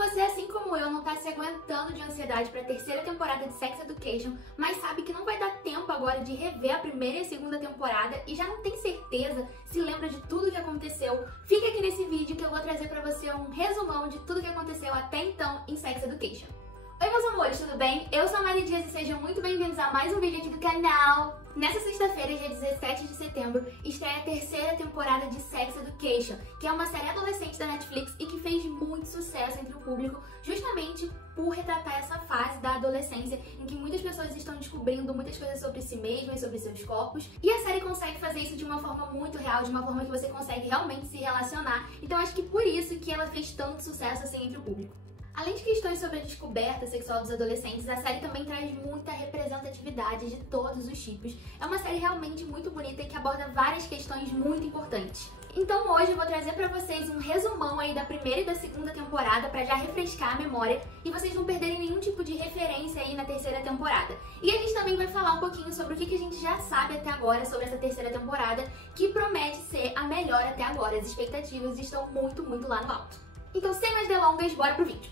você, assim como eu, não tá se aguentando de ansiedade pra terceira temporada de Sex Education, mas sabe que não vai dar tempo agora de rever a primeira e a segunda temporada e já não tem certeza se lembra de tudo que aconteceu, fica aqui nesse vídeo que eu vou trazer pra você um resumão de tudo que aconteceu até então em Sex Education. Oi meus amores, tudo bem? Eu sou a Mari Dias e sejam muito bem-vindos a mais um vídeo aqui do canal. Nessa sexta-feira, dia 17 de setembro, estreia a terceira temporada de Sex Education, que é uma série adolescente da Netflix e que fez muito sucesso entre o público, justamente por retratar essa fase da adolescência em que muitas pessoas estão descobrindo muitas coisas sobre si mesmas, sobre seus corpos, e a série consegue fazer isso de uma forma muito real, de uma forma que você consegue realmente se relacionar. Então acho que por isso que ela fez tanto sucesso assim entre o público. Além de questões sobre a descoberta sexual dos adolescentes, a série também traz muita representatividade de todos os tipos. É uma série realmente muito bonita e que aborda várias questões muito importantes. Então hoje eu vou trazer pra vocês um resumão aí da primeira e da segunda temporada pra já refrescar a memória e vocês não perderem nenhum tipo de referência aí na terceira temporada. E a gente também vai falar um pouquinho sobre o que a gente já sabe até agora sobre essa terceira temporada, que promete ser a melhor até agora. As expectativas estão muito lá no alto. Então sem mais delongas, bora pro vídeo!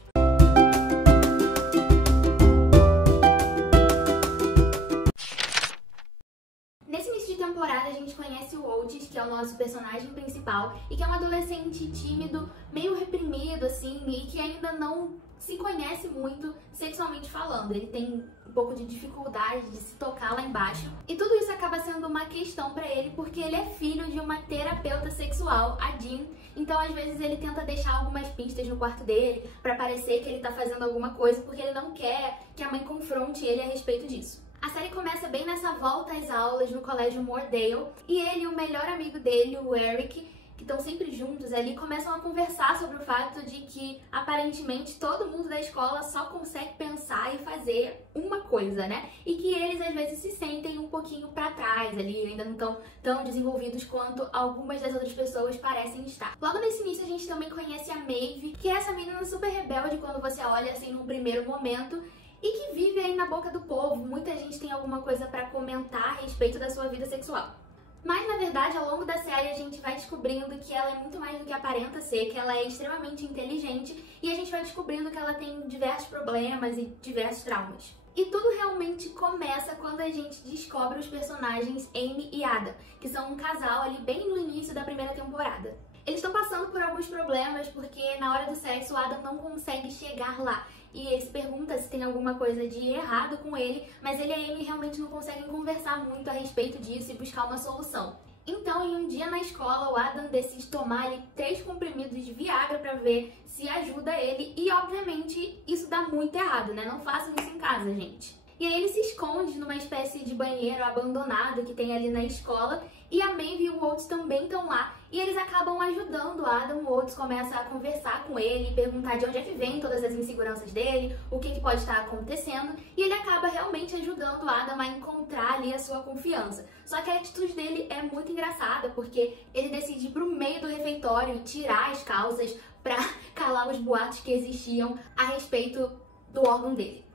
A gente conhece o Otis, que é o nosso personagem principal e que é um adolescente tímido, meio reprimido assim, e que ainda não se conhece muito sexualmente falando. Ele tem um pouco de dificuldade de se tocar lá embaixo e tudo isso acaba sendo uma questão pra ele porque ele é filho de uma terapeuta sexual, a Jean. Então às vezes ele tenta deixar algumas pistas no quarto dele pra parecer que ele tá fazendo alguma coisa porque ele não quer que a mãe confronte ele a respeito disso. A série começa bem nessa volta às aulas no colégio Moordale e ele e o melhor amigo dele, o Eric, que estão sempre juntos ali, começam a conversar sobre o fato de que aparentemente todo mundo da escola só consegue pensar e fazer uma coisa, né? E que eles às vezes se sentem um pouquinho pra trás ali, ainda não estão tão desenvolvidos quanto algumas das outras pessoas parecem estar. Logo nesse início a gente também conhece a Maeve, que é essa menina super rebelde quando você olha assim num primeiro momento, e que vive aí na boca do povo. Muita gente tem alguma coisa pra comentar a respeito da sua vida sexual. Mas, na verdade, ao longo da série a gente vai descobrindo que ela é muito mais do que aparenta ser, que ela é extremamente inteligente e a gente vai descobrindo que ela tem diversos problemas e diversos traumas. E tudo realmente começa quando a gente descobre os personagens Amy e Adam, que são um casal ali bem no início da primeira temporada. Eles estão passando por alguns problemas porque na hora do sexo o Adam não consegue chegar lá. E ele se pergunta se tem alguma coisa de errado com ele, mas ele e a Amy realmente não conseguem conversar muito a respeito disso e buscar uma solução. Então, em um dia na escola, o Adam decide tomar ali 3 comprimidos de Viagra pra ver se ajuda ele e, obviamente, isso dá muito errado, né? Não façam isso em casa, gente. E aí ele se esconde numa espécie de banheiro abandonado que tem ali na escola e a Maeve e o Otis também estão lá. E eles acabam ajudando o Adam. O Otis começa a conversar com ele, perguntar de onde é que vem todas as inseguranças dele, o que pode estar acontecendo. E ele acaba realmente ajudando o Adam a encontrar ali a sua confiança. Só que a atitude dele é muito engraçada, porque ele decide ir pro meio do refeitório e tirar as calças pra calar os boatos que existiam a respeito do órgão dele.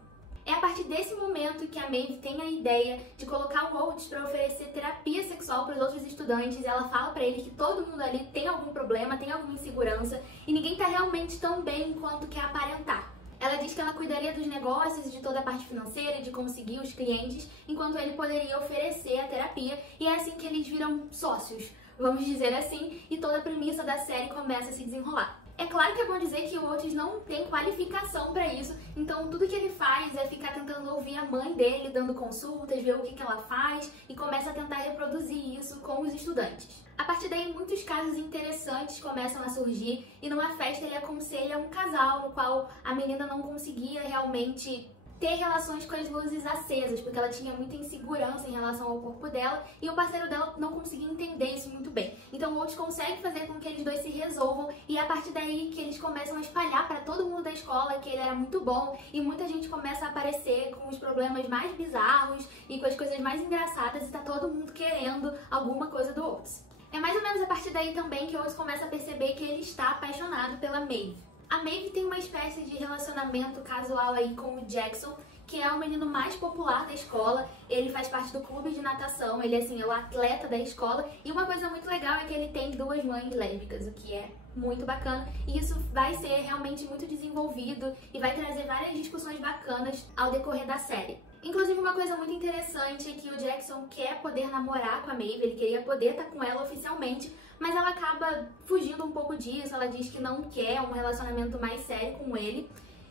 É a partir desse momento que a Maeve tem a ideia de colocar o Otis para oferecer terapia sexual para os outros estudantes. Ela fala para ele que todo mundo ali tem algum problema, tem alguma insegurança e ninguém tá realmente tão bem quanto quer aparentar. Ela diz que ela cuidaria dos negócios e de toda a parte financeira, de conseguir os clientes, enquanto ele poderia oferecer a terapia, e é assim que eles viram sócios, vamos dizer assim, e toda a premissa da série começa a se desenrolar. É claro que é bom dizer que o Otis não tem qualificação pra isso, então tudo que ele faz é ficar tentando ouvir a mãe dele dando consultas, ver o que ela faz e começa a tentar reproduzir isso com os estudantes. A partir daí, muitos casos interessantes começam a surgir e numa festa ele aconselha um casal no qual a menina não conseguia realmente ter relações com as luzes acesas, porque ela tinha muita insegurança em relação ao corpo dela e o parceiro dela não conseguia entender isso muito bem. Então o Otis consegue fazer com que eles dois se resolvam e é a partir daí que eles começam a espalhar para todo mundo da escola que ele era muito bom e muita gente começa a aparecer com os problemas mais bizarros e com as coisas mais engraçadas e tá todo mundo querendo alguma coisa do Otis. É mais ou menos a partir daí também que o Otis começa a perceber que ele está apaixonado pela Maeve. A Maeve tem uma espécie de relacionamento casual aí com o Jackson, que é o menino mais popular da escola. Ele faz parte do clube de natação, ele assim, é o atleta da escola. E uma coisa muito legal é que ele tem 2 mães lésbicas, o que é muito bacana e isso vai ser realmente muito desenvolvido e vai trazer várias discussões bacanas ao decorrer da série. Inclusive, uma coisa muito interessante é que o Jackson quer poder namorar com a Maeve, ele queria poder estar com ela oficialmente, mas ela acaba fugindo um pouco disso, ela diz que não quer um relacionamento mais sério com ele.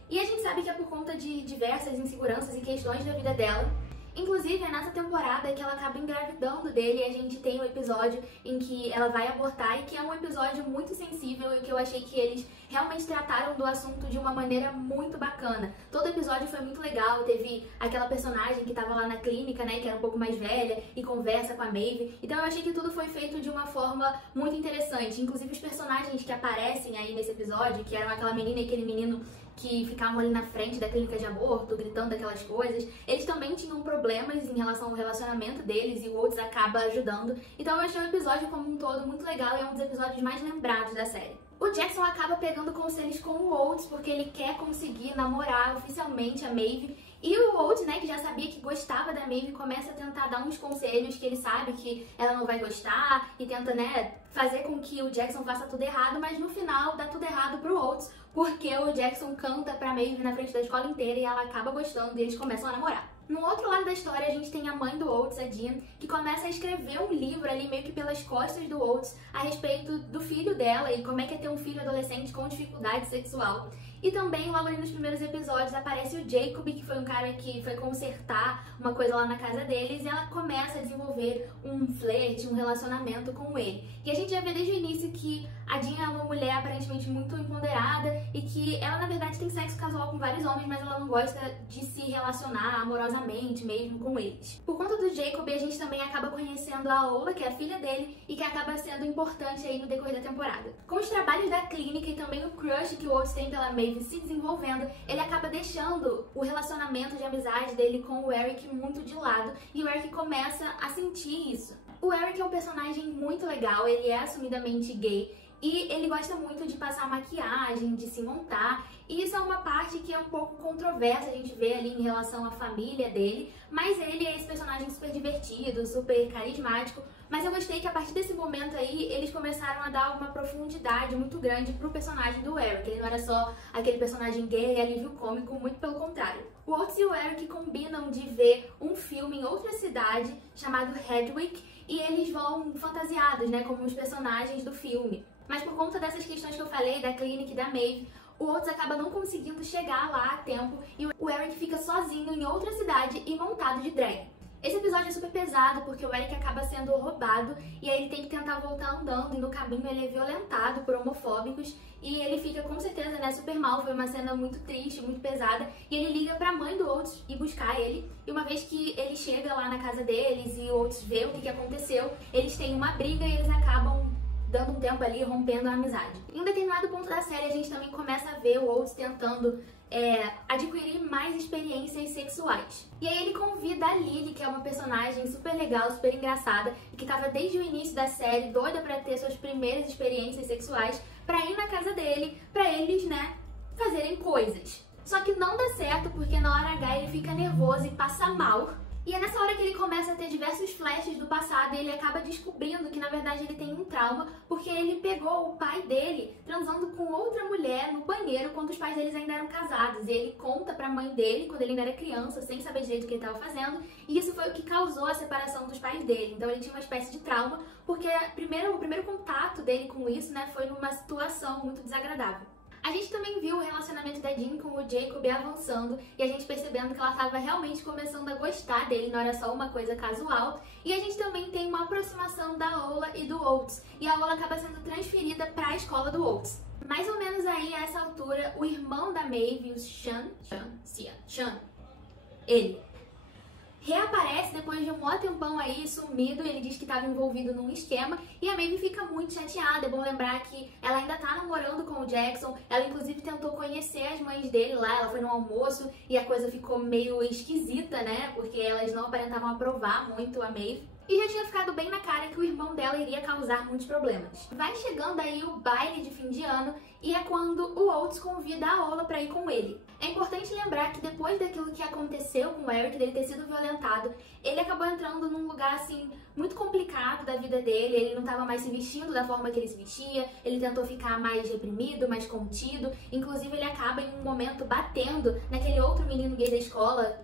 E a gente sabe que é por conta de diversas inseguranças e questões da vida dela. Inclusive, é nessa temporada que ela acaba engravidando dele e a gente tem um episódio em que ela vai abortar e que é um episódio muito sensível e que eu achei que eles realmente trataram do assunto de uma maneira muito bacana. Todo episódio foi muito legal, teve aquela personagem que tava lá na clínica, né, que era um pouco mais velha e conversa com a Maeve. Então eu achei que tudo foi feito de uma forma muito interessante. Inclusive os personagens que aparecem aí nesse episódio, que eram aquela menina e aquele menino que ficavam ali na frente da clínica de aborto, gritando aquelas coisas, eles também tinham problemas em relação ao relacionamento deles e o Oates acaba ajudando. Então eu achei o episódio como um todo muito legal e é um dos episódios mais lembrados da série. O Jackson acaba pegando conselhos com o Oates porque ele quer conseguir namorar oficialmente a Maeve. E o Oates, né, que já sabia que gostava da Maeve, começa a tentar dar uns conselhos que ele sabe que ela não vai gostar e tenta, né, fazer com que o Jackson faça tudo errado, mas no final dá tudo errado pro Oates, porque o Jackson canta pra Maeve na frente da escola inteira e ela acaba gostando e eles começam a namorar. No outro lado da história, a gente tem a mãe do Oates, a Jean, que começa a escrever um livro ali meio que pelas costas do Oates a respeito do filho dela e como é que é ter um filho adolescente com dificuldade sexual. E também, logo ali nos primeiros episódios, aparece o Jacob, que foi um cara que foi consertar uma coisa lá na casa deles, e ela começa a desenvolver um flerte, um relacionamento com ele. E a gente já vê desde o início que a Jean é uma mulher aparentemente muito empoderada e que ela, na verdade, tem sexo casual com vários homens, mas ela não gosta de se relacionar amorosamente mesmo com eles. Por conta do Jacob, a gente também acaba conhecendo a Ola, que é a filha dele, e que acaba sendo importante aí no decorrer da temporada. Com os trabalhos da clínica e também o crush que o Oates tem pela Maeve se desenvolvendo, ele acaba deixando o relacionamento de amizade dele com o Eric muito de lado e o Eric começa a sentir isso. O Eric é um personagem muito legal, ele é assumidamente gay e ele gosta muito de passar maquiagem, de se montar, e isso é uma parte que é um pouco controversa, a gente vê ali em relação à família dele, mas ele é esse personagem super divertido, super carismático. Mas eu gostei que a partir desse momento aí, eles começaram a dar uma profundidade muito grande pro personagem do Eric. Ele não era só aquele personagem gay e alívio cômico, muito pelo contrário. O Oates e o Eric combinam de ver um filme em outra cidade chamado Hedwig e eles vão fantasiados, né, como os personagens do filme. Mas por conta dessas questões que eu falei, da clínica e da Maeve, o Oates acaba não conseguindo chegar lá a tempo e o Eric fica sozinho em outra cidade e montado de drag. Esse episódio é super pesado porque o Eric acaba sendo roubado e aí ele tem que tentar voltar andando e no caminho ele é violentado por homofóbicos e ele fica com certeza, né, super mal. Foi uma cena muito triste, muito pesada e ele liga pra mãe do Oates ir buscar ele e uma vez que ele chega lá na casa deles e o Oates vê o que aconteceu, eles têm uma briga e eles acabam dando um tempo ali, rompendo a amizade. Em um determinado ponto da série, a gente também começa a ver o Oates tentando adquirir mais experiências sexuais. E aí ele convida a Lily, que é uma personagem super legal, super engraçada, e que tava desde o início da série doida pra ter suas primeiras experiências sexuais, pra ir na casa dele, pra eles, né, fazerem coisas. Só que não dá certo, porque na hora H ele fica nervoso e passa mal. E é nessa hora que ele começa a ter diversos flashes do passado e ele acaba descobrindo que na verdade ele tem um trauma porque ele pegou o pai dele transando com outra mulher no banheiro quando os pais deles ainda eram casados. E ele conta pra mãe dele quando ele ainda era criança, sem saber direito o que ele estava fazendo, e isso foi o que causou a separação dos pais dele. Então ele tinha uma espécie de trauma porque o primeiro contato dele com isso, né, foi numa situação muito desagradável. A gente também viu o relacionamento da Jean com o Jacob avançando e a gente percebendo que ela estava realmente começando a gostar dele, não era só uma coisa casual. E a gente também tem uma aproximação da Ola e do Oates, e a Ola acaba sendo transferida para a escola do Oates. Mais ou menos aí, a essa altura, o irmão da Maeve, o Sean, ele reaparece depois de um mó tempão aí sumido. Ele diz que estava envolvido num esquema e a Maeve fica muito chateada. É bom lembrar que ela ainda tá namorando com o Jackson, ela inclusive tentou conhecer as mães dele lá, ela foi no almoço e a coisa ficou meio esquisita, né, porque elas não aparentavam aprovar muito a Maeve. E já tinha ficado bem na cara que o irmão dela iria causar muitos problemas. Vai chegando aí o baile de fim de ano e é quando o Oates convida a Ola pra ir com ele. É importante lembrar que depois daquilo que aconteceu com o Eric, dele ter sido violentado, ele acabou entrando num lugar assim muito complicado da vida dele. Ele não estava mais se vestindo da forma que ele se vestia, ele tentou ficar mais reprimido, mais contido. Inclusive ele acaba em um momento batendo naquele outro menino gay da escola.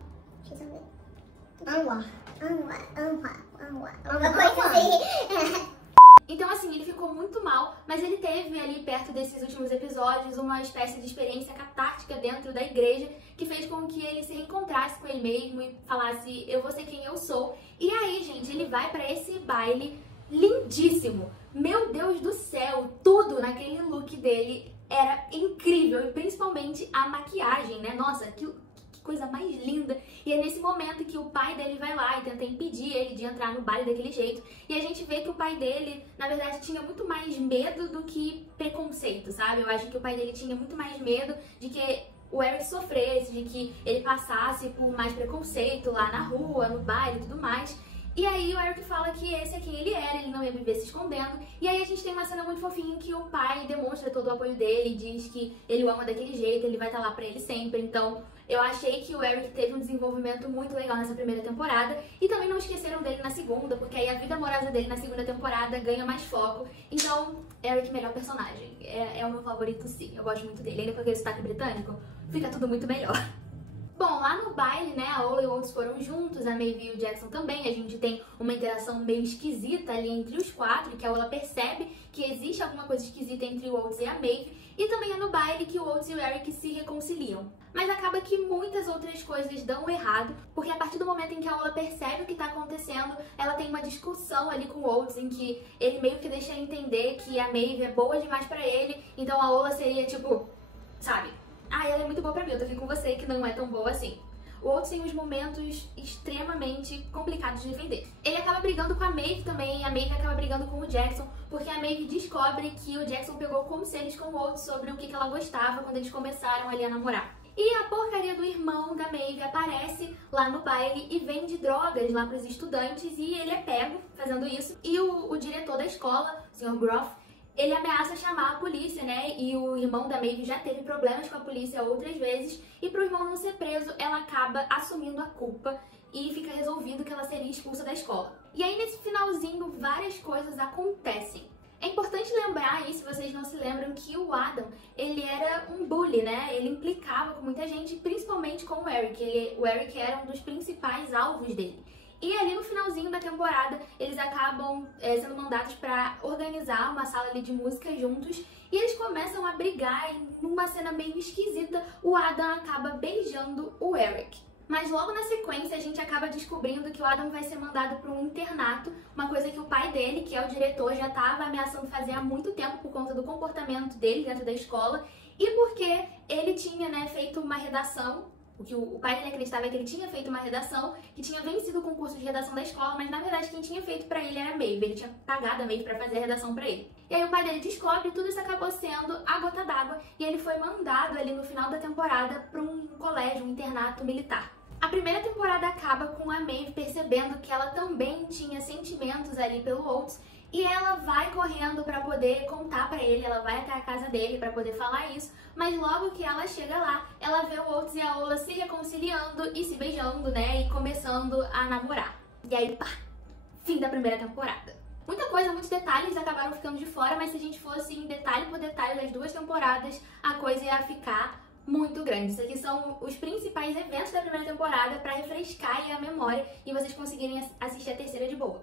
Então assim, ele ficou muito mal, mas ele teve ali perto desses últimos episódios uma espécie de experiência catártica dentro da igreja que fez com que ele se reencontrasse com ele mesmo e falasse, eu vou ser quem eu sou. E aí, gente, ele vai pra esse baile lindíssimo. Meu Deus do céu, tudo naquele look dele era incrível, e principalmente a maquiagem, né? Nossa, que coisa mais linda. E é nesse momento que o pai dele vai lá e tenta impedir ele de entrar no baile daquele jeito. E a gente vê que o pai dele, na verdade, tinha muito mais medo do que preconceito, sabe? Eu acho que o pai dele tinha muito mais medo de que o Eric sofresse, de que ele passasse por mais preconceito lá na rua, no baile e tudo mais. E aí o Eric fala que esse é quem ele era, ele não ia viver se escondendo. E aí a gente tem uma cena muito fofinha em que o pai demonstra todo o apoio dele, diz que ele o ama daquele jeito, ele vai estar lá pra ele sempre. Então eu achei que o Eric teve um desenvolvimento muito legal nessa primeira temporada. E também não esqueceram dele na segunda, porque aí a vida amorosa dele na segunda temporada ganha mais foco. Então, Eric, melhor personagem. É o meu favorito, sim. Eu gosto muito dele. Ainda com aquele sotaque britânico, fica tudo muito melhor. Bom, lá no baile, né, a Ola e o Oates foram juntos, a Maeve e o Jackson também. A gente tem uma interação meio esquisita ali entre os quatro, que a Ola percebe que existe alguma coisa esquisita entre o Oates e a Maeve. E também é no baile que o Oates e o Eric se reconciliam. Mas acaba que muitas outras coisas dão errado, porque a partir do momento em que a Ola percebe o que tá acontecendo, ela tem uma discussão ali com o Oates, em que ele meio que deixa entender que a Maeve é boa demais pra ele, então a Ola seria tipo, sabe? Ah, ela é muito boa pra mim, eu tô aqui com você, que não é tão boa assim. O Oates tem uns momentos extremamente complicados de defender. Ele acaba brigando com a Maeve também, e a Maeve acaba brigando com o Jackson, porque a Maeve descobre que o Jackson pegou conselhos com o Oates sobre o que ela gostava quando eles começaram ali a namorar. E a porcaria do irmão da Maeve aparece lá no baile e vende drogas lá pros estudantes, e ele é pego fazendo isso. E o diretor da escola, o Sr. Groff, ele ameaça chamar a polícia, né? E o irmão da Maeve já teve problemas com a polícia outras vezes. E pro irmão não ser preso, ela acaba assumindo a culpa e fica resolvido que ela seria expulsa da escola. E aí nesse finalzinho várias coisas acontecem. É importante lembrar aí, se vocês não se lembram, que o Adam, ele era um bully, né? Ele implicava com muita gente, principalmente com o Eric. O Eric era um dos principais alvos dele. E ali no finalzinho da temporada, eles acabam sendo mandados pra organizar uma sala ali de música juntos. E eles começam a brigar e numa cena meio esquisita, o Adam acaba beijando o Eric. Mas logo na sequência, a gente acaba descobrindo que o Adam vai ser mandado para um internato, uma coisa que o pai dele, que é o diretor, já estava ameaçando fazer há muito tempo por conta do comportamento dele dentro da escola. E porque ele tinha, né, feito uma redação. O que o pai dele acreditava é que ele tinha feito uma redação, que tinha vencido o concurso de redação da escola, mas na verdade quem tinha feito pra ele era a Maeve. Ele tinha pagado a Maeve pra fazer a redação pra ele. E aí o pai dele descobre e tudo isso acabou sendo a gota d'água, e ele foi mandado ali no final da temporada pra um colégio, um internato militar. A primeira temporada acaba com a Maeve percebendo que ela também tinha sentimentos ali pelo Oates, e ela vai correndo pra poder contar pra ele, ela vai até a casa dele pra poder falar isso, mas logo que ela chega lá, ela vê o Oates e a Ola se reconciliando e se beijando, né, e começando a namorar. E aí, pá, fim da primeira temporada. Muita coisa, muitos detalhes acabaram ficando de fora, mas se a gente fosse em detalhe por detalhe das duas temporadas, a coisa ia ficar muito grande. Isso aqui são os principais eventos da primeira temporada pra refrescar aí a memória e vocês conseguirem assistir a terceira de boa.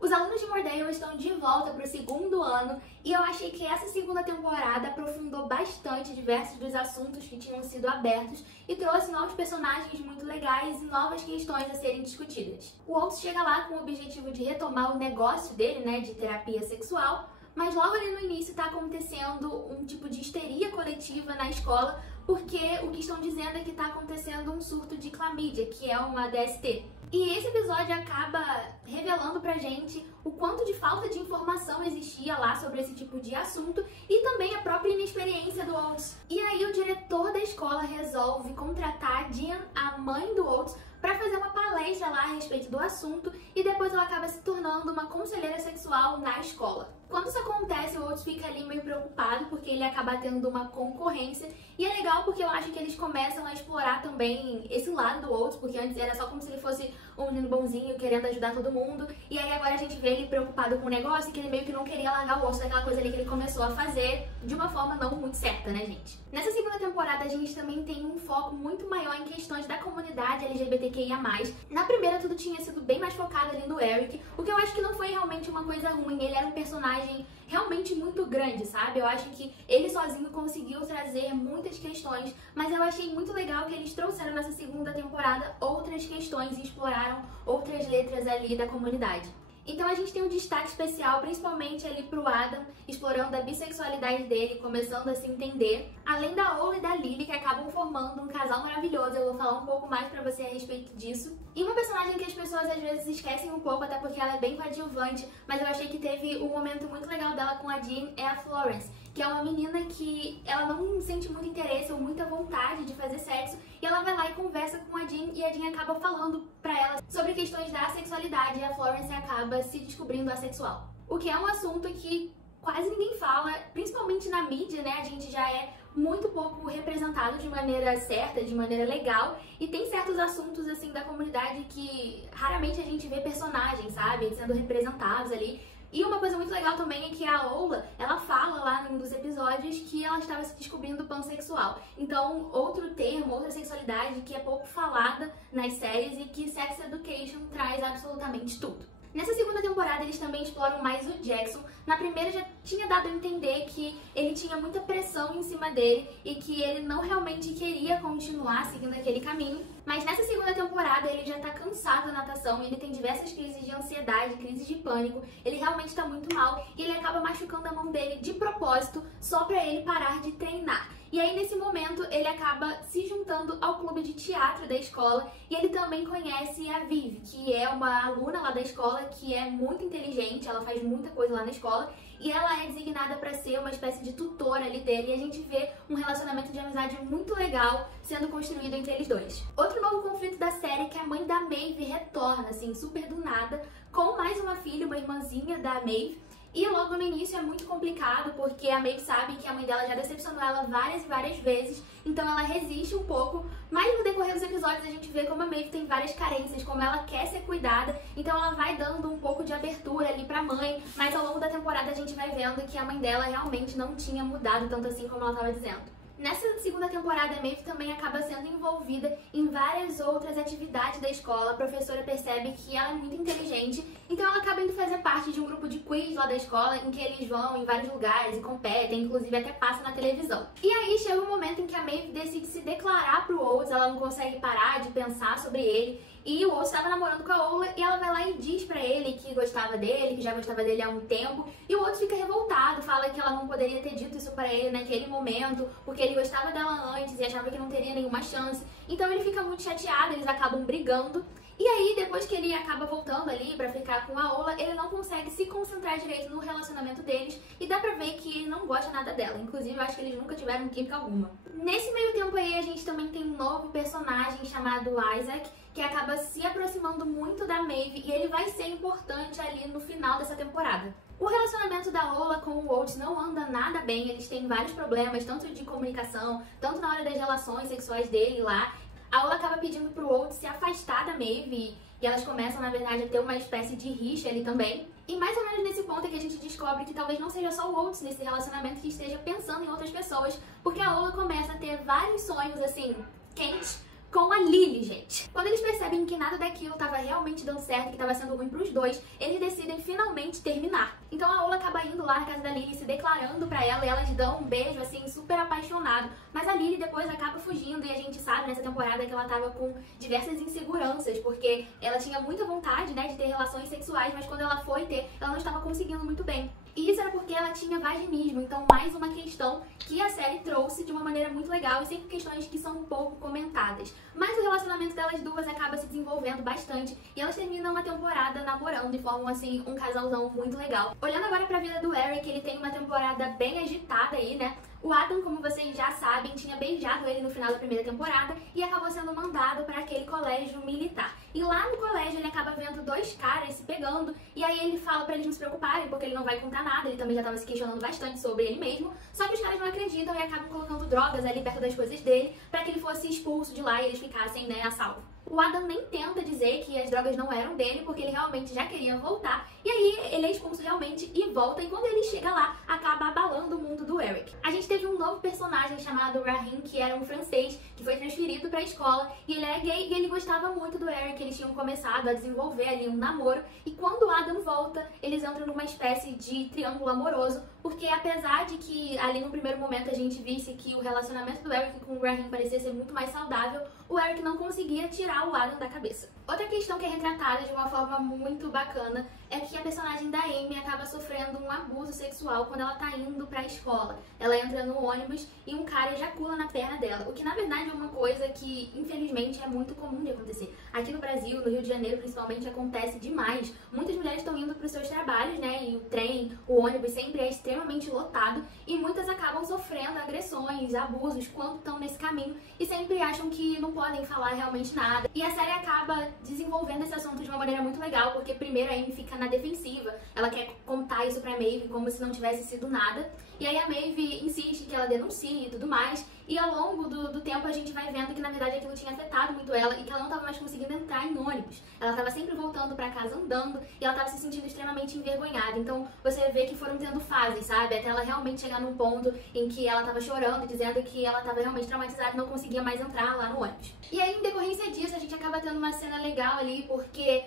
Os alunos de Mordale estão de volta para o segundo ano e eu achei que essa segunda temporada aprofundou bastante diversos dos assuntos que tinham sido abertos e trouxe novos personagens muito legais e novas questões a serem discutidas. O Oates chega lá com o objetivo de retomar o negócio dele, né, de terapia sexual, mas logo ali no início está acontecendo um tipo de histeria coletiva na escola, porque o que estão dizendo é que está acontecendo um surto de clamídia, que é uma DST. E esse episódio acaba revelando pra gente o quanto de falta de informação existia lá sobre esse tipo de assunto e também a própria inexperiência do Oates. E aí o diretor da escola resolve contratar a Jean, a mãe do Oates, pra fazer uma palestra lá a respeito do assunto e depois ela acaba se tornando uma conselheira sexual na escola. Quando isso acontece, o Oates fica ali meio preocupado porque ele acaba tendo uma concorrência e é legal porque eu acho que eles começam a explorar também esse lado do Oates, porque antes era só como se ele fosse um menino bonzinho querendo ajudar todo mundo e aí agora a gente vê ele preocupado com o negócio e que ele meio que não queria largar o Oates daquela coisa ali que ele começou a fazer de uma forma não muito certa, né, gente? Nessa segunda temporada a gente também tem um foco muito maior em questões da comunidade LGBTQIA+. Na primeira tudo tinha sido bem mais focado ali no Eric, o que eu acho que não foi realmente uma coisa ruim, ele era um personagem realmente muito grande, sabe? Eu acho que ele sozinho conseguiu trazer muitas questões, mas eu achei muito legal que eles trouxeram nessa segunda temporada outras questões e exploraram outras letras ali da comunidade. Então a gente tem um destaque especial, principalmente ali pro Adam, explorando a bissexualidade dele, começando a se entender. Além da Ola e da Lily, que acabam formando um casal maravilhoso, eu vou falar um pouco mais pra você a respeito disso. E uma personagem que as pessoas às vezes esquecem um pouco, até porque ela é bem coadjuvante, mas eu achei que teve um momento muito legal dela com a Jean, é a Florence, que é uma menina que ela não sente muito interesse ou muita vontade de fazer sexo, e ela vai lá e conversa com a Jean, e a Jean acaba falando pra ela sobre questões da sexualidade, e a Florence acaba se descobrindo assexual. O que é um assunto que quase ninguém fala, principalmente na mídia, né? A gente já é muito pouco representado de maneira certa, de maneira legal, e tem certos assuntos, assim, da comunidade que raramente a gente vê personagens, sabe, sendo representados ali. E uma coisa muito legal também é que a Ola, ela fala lá num dos episódios que ela estava se descobrindo pansexual. Então, outro termo, outra sexualidade que é pouco falada nas séries e que Sex Education traz absolutamente tudo. Nessa segunda temporada eles também exploram mais o Jackson. Na primeira já tinha dado a entender que ele tinha muita pressão em cima dele e que ele não realmente queria continuar seguindo aquele caminho. Mas nessa segunda temporada ele já tá cansado da natação, ele tem diversas crises de ansiedade, crises de pânico, ele realmente tá muito mal e ele acaba machucando a mão dele de propósito só pra ele parar de treinar. E aí, nesse momento, ele acaba se juntando ao clube de teatro da escola e ele também conhece a Viv, que é uma aluna lá da escola que é muito inteligente, ela faz muita coisa lá na escola e ela é designada para ser uma espécie de tutora ali dele e a gente vê um relacionamento de amizade muito legal sendo construído entre eles dois. Outro novo conflito da série é que a mãe da Maeve retorna, assim, super do nada, com mais uma filha, uma irmãzinha da Maeve. E logo no início é muito complicado porque a Maeve sabe que a mãe dela já decepcionou ela várias e várias vezes, então ela resiste um pouco, mas no decorrer dos episódios a gente vê como a Maeve tem várias carências, como ela quer ser cuidada, então ela vai dando um pouco de abertura ali pra mãe, mas ao longo da temporada a gente vai vendo que a mãe dela realmente não tinha mudado tanto assim como ela estava dizendo. Nessa segunda temporada, a Maeve também acaba sendo envolvida em várias outras atividades da escola. A professora percebe que ela é muito inteligente, então ela acaba indo fazer parte de um grupo de quiz lá da escola, em que eles vão em vários lugares e competem, inclusive até passa na televisão. E aí chega um momento em que a Maeve decide se declarar pro Oates, ela não consegue parar de pensar sobre ele, e o Oates estava namorando com a Ola e ela vai lá e diz pra ele que gostava dele, que já gostava dele há um tempo. E o Oates fica revoltado, fala que ela não poderia ter dito isso pra ele naquele momento, porque ele gostava dela antes e achava que não teria nenhuma chance. Então ele fica muito chateado, eles acabam brigando. E aí, depois que ele acaba voltando ali pra ficar com a Ola, ele não consegue se concentrar direito no relacionamento deles e dá pra ver que ele não gosta nada dela. Inclusive, eu acho que eles nunca tiveram química alguma. Nesse meio tempo aí, a gente também tem um novo personagem chamado Isaac, que acaba se aproximando muito da Maeve e ele vai ser importante ali no final dessa temporada. O relacionamento da Ola com o Oates não anda nada bem, eles têm vários problemas, tanto de comunicação, tanto na hora das relações sexuais dele lá. A Ola acaba pedindo pro Oates se afastar da Maeve e elas começam, na verdade, a ter uma espécie de rixa ali também. E mais ou menos nesse ponto é que a gente descobre que talvez não seja só o Oates nesse relacionamento que esteja pensando em outras pessoas, porque a Ola começa a ter vários sonhos, assim, quentes, com a Lily, gente. Quando eles percebem que nada daquilo estava realmente dando certo, que estava sendo ruim pros dois, eles decidem finalmente terminar. Então a Ola acaba indo lá na casa da Lily, se declarando pra ela, e elas dão um beijo, assim, super apaixonado. Mas a Lily depois acaba fugindo, e a gente sabe nessa temporada que ela tava com diversas inseguranças, porque ela tinha muita vontade, né, de ter relações sexuais, mas quando ela foi ter, ela não estava conseguindo muito bem. E isso era porque ela tinha vaginismo, então mais uma questão que a série trouxe de uma maneira muito legal e sempre questões que são um pouco comentadas. Mas o relacionamento delas duas acaba se desenvolvendo bastante e elas terminam a temporada namorando e formam, assim, um casalzão muito legal. Olhando agora pra vida do Eric, ele tem uma temporada bem agitada aí, né? O Adam, como vocês já sabem, tinha beijado ele no final da primeira temporada e acabou sendo mandado para aquele colégio militar. E lá no colégio ele acaba vendo dois caras se pegando e aí ele fala pra eles não se preocuparem porque ele não vai contar nada, ele também já tava se questionando bastante sobre ele mesmo, só que os caras não acreditam e acabam colocando drogas ali perto das coisas dele para que ele fosse expulso de lá e eles ficassem, né, a salvo. O Adam nem tenta dizer que as drogas não eram dele, porque ele realmente já queria voltar. E aí ele é expulso realmente e volta, e quando ele chega lá, acaba abalando o mundo do Eric. A gente teve um novo personagem chamado Rahim, que era um francês, que foi transferido pra escola, e ele era gay, e ele gostava muito do Eric, eles tinham começado a desenvolver ali um namoro, e quando o Adam volta, eles entram numa espécie de triângulo amoroso, porque apesar de que ali no primeiro momento a gente visse que o relacionamento do Eric com o Rahim parecia ser muito mais saudável, o Eric não conseguia tirar o Adam da cabeça. Outra questão que é retratada de uma forma muito bacana é que a personagem da Amy acaba sofrendo um abuso sexual quando ela tá indo pra escola. Ela entra no ônibus e um cara ejacula na perna dela, o que na verdade é uma coisa que infelizmente é muito comum de acontecer. Aqui no Brasil, no Rio de Janeiro principalmente, acontece demais. Muitas mulheres estão indo pros seus trabalhos, né, e o trem, o ônibus sempre é extremamente lotado e muitas acabam sofrendo agressões, abusos quando estão nesse caminho e sempre acham que não podem falar realmente nada. E a série acaba desenvolvendo esse assunto de uma maneira muito legal, porque primeiro a Amy fica na defensiva, ela quer contar isso pra Maeve como se não tivesse sido nada, e aí a Maeve insiste que ela denuncie e tudo mais, e ao longo do tempo a gente vai vendo que na verdade aquilo tinha afetado muito ela e que ela não estava mais conseguindo entrar em ônibus. Ela estava sempre voltando pra casa andando e ela estava se sentindo extremamente envergonhada. Então você vê que foram tendo fases, sabe? Até ela realmente chegar num ponto em que ela estava chorando, dizendo que ela estava realmente traumatizada e não conseguia mais entrar lá no ônibus. E aí, em decorrência disso, a gente acaba tendo uma cena legal ali, porque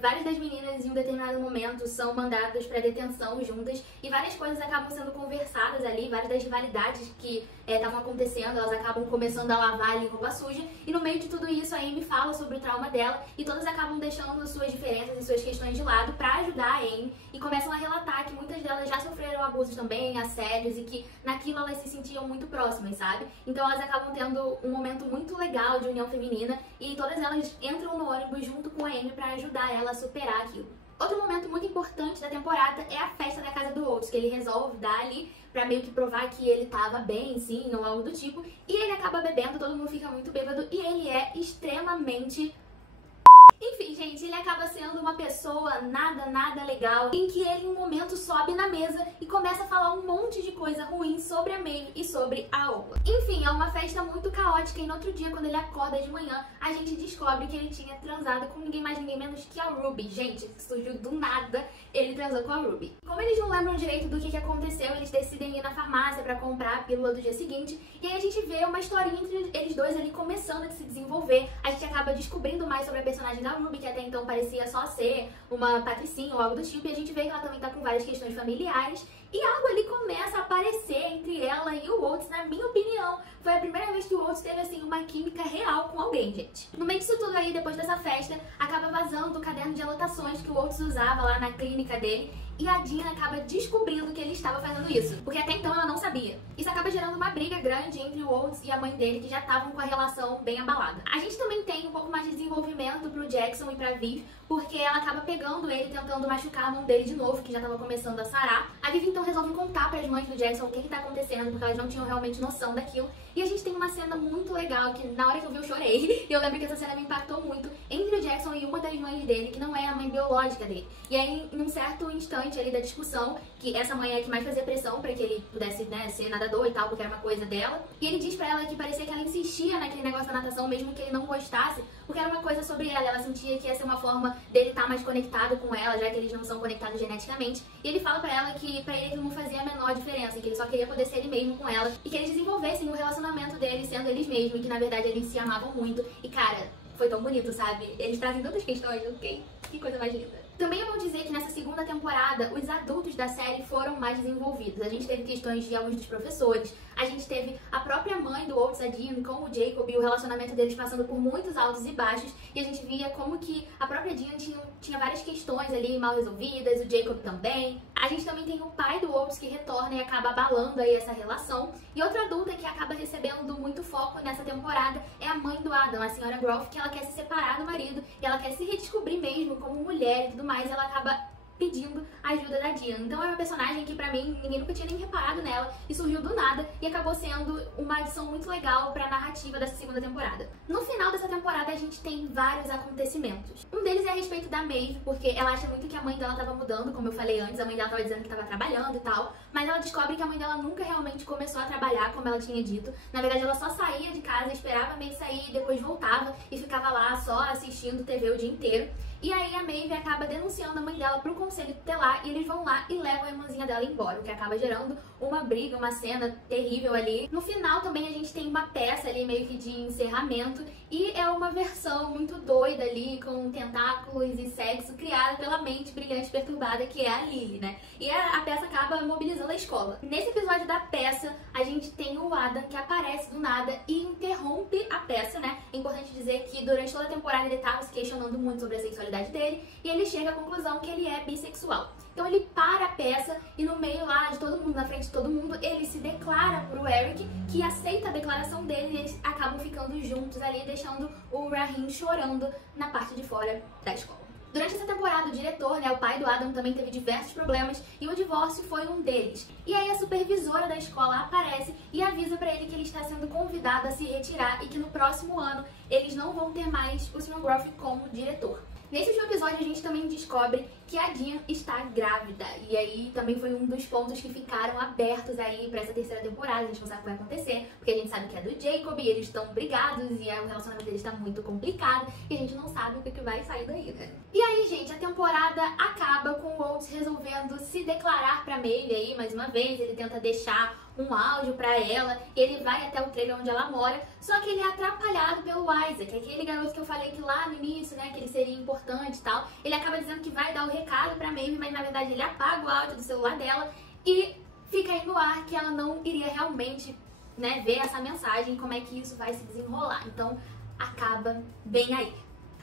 várias das meninas em um determinado momento são mandadas para detenção juntas e várias coisas acabam sendo conversadas ali, várias das rivalidades que estavam acontecendo, elas acabam começando a lavar ali roupa suja e no meio de tudo isso a Amy fala sobre o trauma dela e todas acabam deixando suas diferenças e suas questões de lado para ajudar a Amy e começam a relatar que muitas delas já sofreram abusos também, assédios e que naquilo elas se sentiam muito próximas, sabe? Então elas acabam tendo um momento muito legal de união feminina e todas elas entram no ônibus junto com a Amy para ajudar ela a superar aquilo. Outro momento muito importante da temporada é a festa da casa do Oates, que ele resolve dar ali pra meio que provar que ele tava bem, sim, ou algo do tipo. E ele acaba bebendo, todo mundo fica muito bêbado e ele é extremamente... Enfim, gente, ele acaba sendo uma pessoa nada legal, em que ele em um momento sobe na mesa e começa a falar um monte de coisa ruim sobre a Maeve e sobre a Ola. Enfim, é uma festa muito caótica e no outro dia, quando ele acorda de manhã, a gente descobre que ele tinha transado com ninguém mais, ninguém menos que a Ruby. Gente, surgiu do nada, ele transou com a Ruby. Como eles não lembram direito do que aconteceu, eles decidem ir na farmácia pra comprar a pílula do dia seguinte e aí a gente vê uma historinha entre eles dois ali começando a se desenvolver. A gente acaba descobrindo mais sobre a personagem da Ruby, que até então parecia só ser uma patricinha ou algo do tipo, e a gente vê que ela também tá com várias questões familiares, e algo ali começa a aparecer entre ela e o Oates, na minha opinião. Foi a primeira vez que o Oates teve, assim, uma química real com alguém, gente. No meio disso tudo aí, depois dessa festa, acaba vazando o caderno de anotações que o Oates usava lá na clínica dele, e a Dina acaba descobrindo que ele estava fazendo isso, porque até então ela não sabia. Isso acaba gerando uma briga grande entre o Oates e a mãe dele, que já estavam com a relação bem abalada. A gente também tem um pouco mais de desenvolvimento pro Jackson e pra Viv, porque ela acaba pegando ele, tentando machucar a mão dele de novo, que já estava começando a sarar. A Viv então resolve contar para as mães do Jackson o que tá acontecendo, porque elas não tinham realmente noção daquilo. E a gente tem uma cena muito legal, que na hora que eu vi eu chorei, e eu lembro que essa cena me impactou muito, entre o Jackson e uma das mães dele, que não é a mãe biológica dele. E aí, em um certo instante ali da discussão, que essa mãe é que mais fazia pressão para que ele pudesse, né, ser nadador e tal, porque era uma coisa dela, e ele diz pra ela que parecia que ela insistia naquele negócio da natação, mesmo que ele não gostasse, porque era uma coisa sobre ela sentia que ia ser uma forma dele estar mais conectado com ela, já que eles não são conectados geneticamente, e ele fala pra ela que pra ele aquilo não fazia a menor diferença, que ele só queria poder ser ele mesmo com ela, e que eles desenvolvessem o relacionamento deles sendo eles mesmos, e que na verdade eles se amavam muito, e cara, foi tão bonito, sabe? Eles trazem tantas questões, ok? Que coisa mais linda. Também é bom dizer que nessa segunda temporada, os adultos da série foram mais desenvolvidos. A gente teve questões de alguns dos professores, a gente teve a própria mãe do Oates, a Dean, com o Jacob e o relacionamento deles passando por muitos altos e baixos, e a gente via como que a própria Dean tinha várias questões ali mal resolvidas, o Jacob também. A gente também tem o pai do Oates que retorna e acaba abalando aí essa relação. E outra adulta que acaba recebendo muito foco nessa temporada é a mãe do Adam, a senhora Groff, que ela quer se separar do marido e ela quer se redescobrir mesmo como mulher e tudo mais, e ela acaba pedindo a ajuda da Dean. Então é uma personagem que pra mim ninguém nunca tinha nem reparado nela e surgiu do nada e acabou sendo uma adição muito legal pra narrativa dessa segunda temporada. No final dessa temporada a gente tem vários acontecimentos. Um deles é a respeito da Maeve, porque ela acha muito que a mãe dela tava mudando, como eu falei antes, a mãe dela tava dizendo que tava trabalhando e tal, mas ela descobre que a mãe dela nunca realmente começou a trabalhar como ela tinha dito. Na verdade ela só saía de casa, esperava a Maeve sair e depois voltava e ficava lá só assistindo TV o dia inteiro. E aí a Maeve acaba denunciando a mãe dela pro conselho tutelar e eles vão lá e levam a irmãzinha dela embora, o que acaba gerando uma briga, uma cena terrível ali. No final também a gente tem uma peça ali meio que de encerramento e é uma versão muito doida ali, com tentáculos e sexo, criada pela mente brilhante e perturbada que é a Lily, né? E a peça acaba mobilizando a escola. Nesse episódio da peça, a gente tem o Adam que aparece do nada e interrompe a peça, né? É importante dizer que durante toda a temporada ele estava se questionando muito sobre a sexualidade dele e ele chega à conclusão que ele é bissexual. Então ele para a peça e no meio lá de todo mundo, na frente de todo mundo, ele se declara pro Eric, que aceita a declaração dele e eles acabam ficando juntos ali, deixando o Raheem chorando na parte de fora da escola. Durante essa temporada, o diretor, né, o pai do Adam, também teve diversos problemas e o divórcio foi um deles. E aí a supervisora da escola aparece e avisa pra ele que ele está sendo convidado a se retirar e que no próximo ano eles não vão ter mais o Sr. Groff como diretor. Nesse último episódio a gente também descobre que a Dean está grávida, e aí também foi um dos pontos que ficaram abertos aí pra essa terceira temporada. A gente não sabe o que vai acontecer, porque a gente sabe que é do Jacob e eles estão brigados e o relacionamento deles está muito complicado e a gente não sabe o que vai sair daí, né? E aí, gente, a temporada acaba com o Oates resolvendo se declarar pra Maeve aí, mais uma vez. Ele tenta deixar um áudio pra ela e ele vai até o trailer onde ela mora, só que ele é atrapalhado pelo Isaac, aquele garoto que eu falei que lá no início, né, que ele seria importante e tal. Ele acaba dizendo que vai dar o recado pra Maeve, mas na verdade ele apaga o áudio do celular dela e fica aí no ar que ela não iria realmente, né, ver essa mensagem, como é que isso vai se desenrolar. Então acaba bem aí.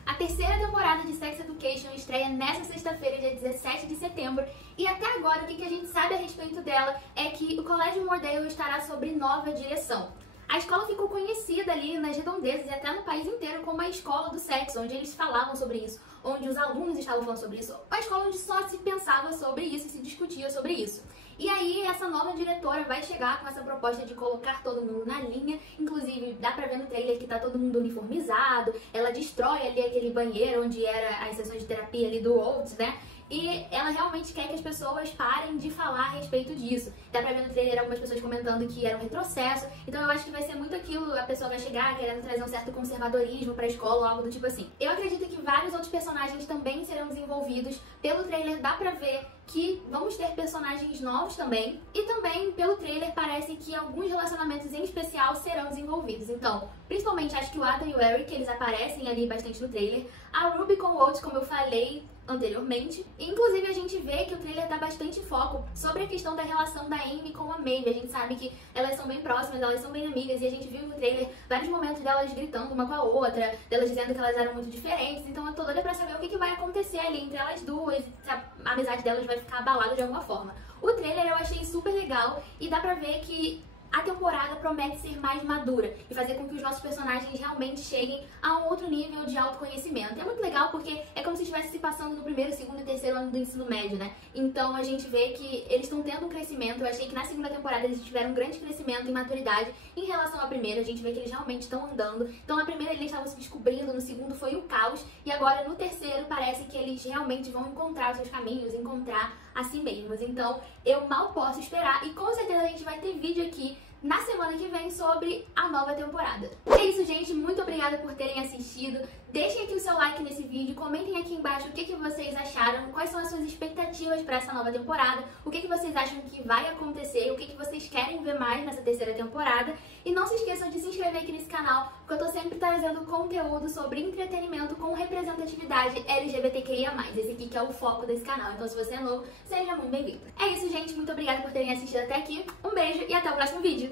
A terceira temporada de Sex Education estreia nessa sexta-feira, dia 17 de setembro, e até agora o que a gente sabe a respeito dela é que o Colégio Mordale estará sob nova direção. A escola ficou conhecida ali nas redondezas e até no país inteiro como a escola do sexo, onde eles falavam sobre isso, onde os alunos estavam falando sobre isso, a escola onde só se pensava sobre isso e se discutia sobre isso. E aí essa nova diretora vai chegar com essa proposta de colocar todo mundo na linha, inclusive dá pra ver no trailer que tá todo mundo uniformizado, ela destrói ali aquele banheiro onde era as sessões de terapia ali do Oates, né? E ela realmente quer que as pessoas parem de falar a respeito disso. Dá pra ver no trailer algumas pessoas comentando que era um retrocesso. Então eu acho que vai ser muito aquilo, a pessoa vai chegar querendo trazer um certo conservadorismo pra escola ou algo do tipo assim. Eu acredito que vários outros personagens também serão desenvolvidos. Pelo trailer dá pra ver que vamos ter personagens novos também. E também, pelo trailer, parece que alguns relacionamentos em especial serão desenvolvidos. Então, principalmente acho que o Adam e o Eric, eles aparecem ali bastante no trailer. A Ruby com o Oates, como eu falei anteriormente. Inclusive a gente vê que o trailer dá bastante foco sobre a questão da relação da Amy com a Maeve. A gente sabe que elas são bem próximas, elas são bem amigas, e a gente viu no trailer vários momentos delas gritando uma com a outra, delas dizendo que elas eram muito diferentes. Então eu tô doida pra saber o que vai acontecer ali entre elas duas, se a amizade delas vai ficar abalada de alguma forma. O trailer eu achei super legal e dá pra ver que a temporada promete ser mais madura e fazer com que os nossos personagens realmente cheguem a um outro nível de autoconhecimento. É muito legal porque é como se estivesse se passando no primeiro, segundo e terceiro ano do ensino médio, né? Então a gente vê que eles estão tendo um crescimento. Eu achei que na segunda temporada eles tiveram um grande crescimento e maturidade em relação à primeira. A gente vê que eles realmente estão andando. Então na primeira eles estavam se descobrindo, no segundo foi o caos e agora no terceiro parece que eles realmente vão encontrar os seus caminhos, encontrar a si mesmos. Então eu mal posso esperar e com certeza a gente vai ter vídeo aqui na semana que vem sobre a nova temporada. É isso, gente. Muito obrigada por terem assistido. Deixem aqui o seu like nesse vídeo, comentem aqui embaixo o que vocês acharam, quais são as suas expectativas para essa nova temporada, o que vocês acham que vai acontecer, o que vocês querem ver mais nessa terceira temporada. E não se esqueçam de se inscrever aqui nesse canal, porque eu tô sempre trazendo conteúdo sobre entretenimento com representatividade LGBTQIA+. Esse aqui que é o foco desse canal. Então se você é novo, seja muito bem-vindo. É isso, gente. Muito obrigada por terem assistido até aqui. Um beijo e até o próximo vídeo.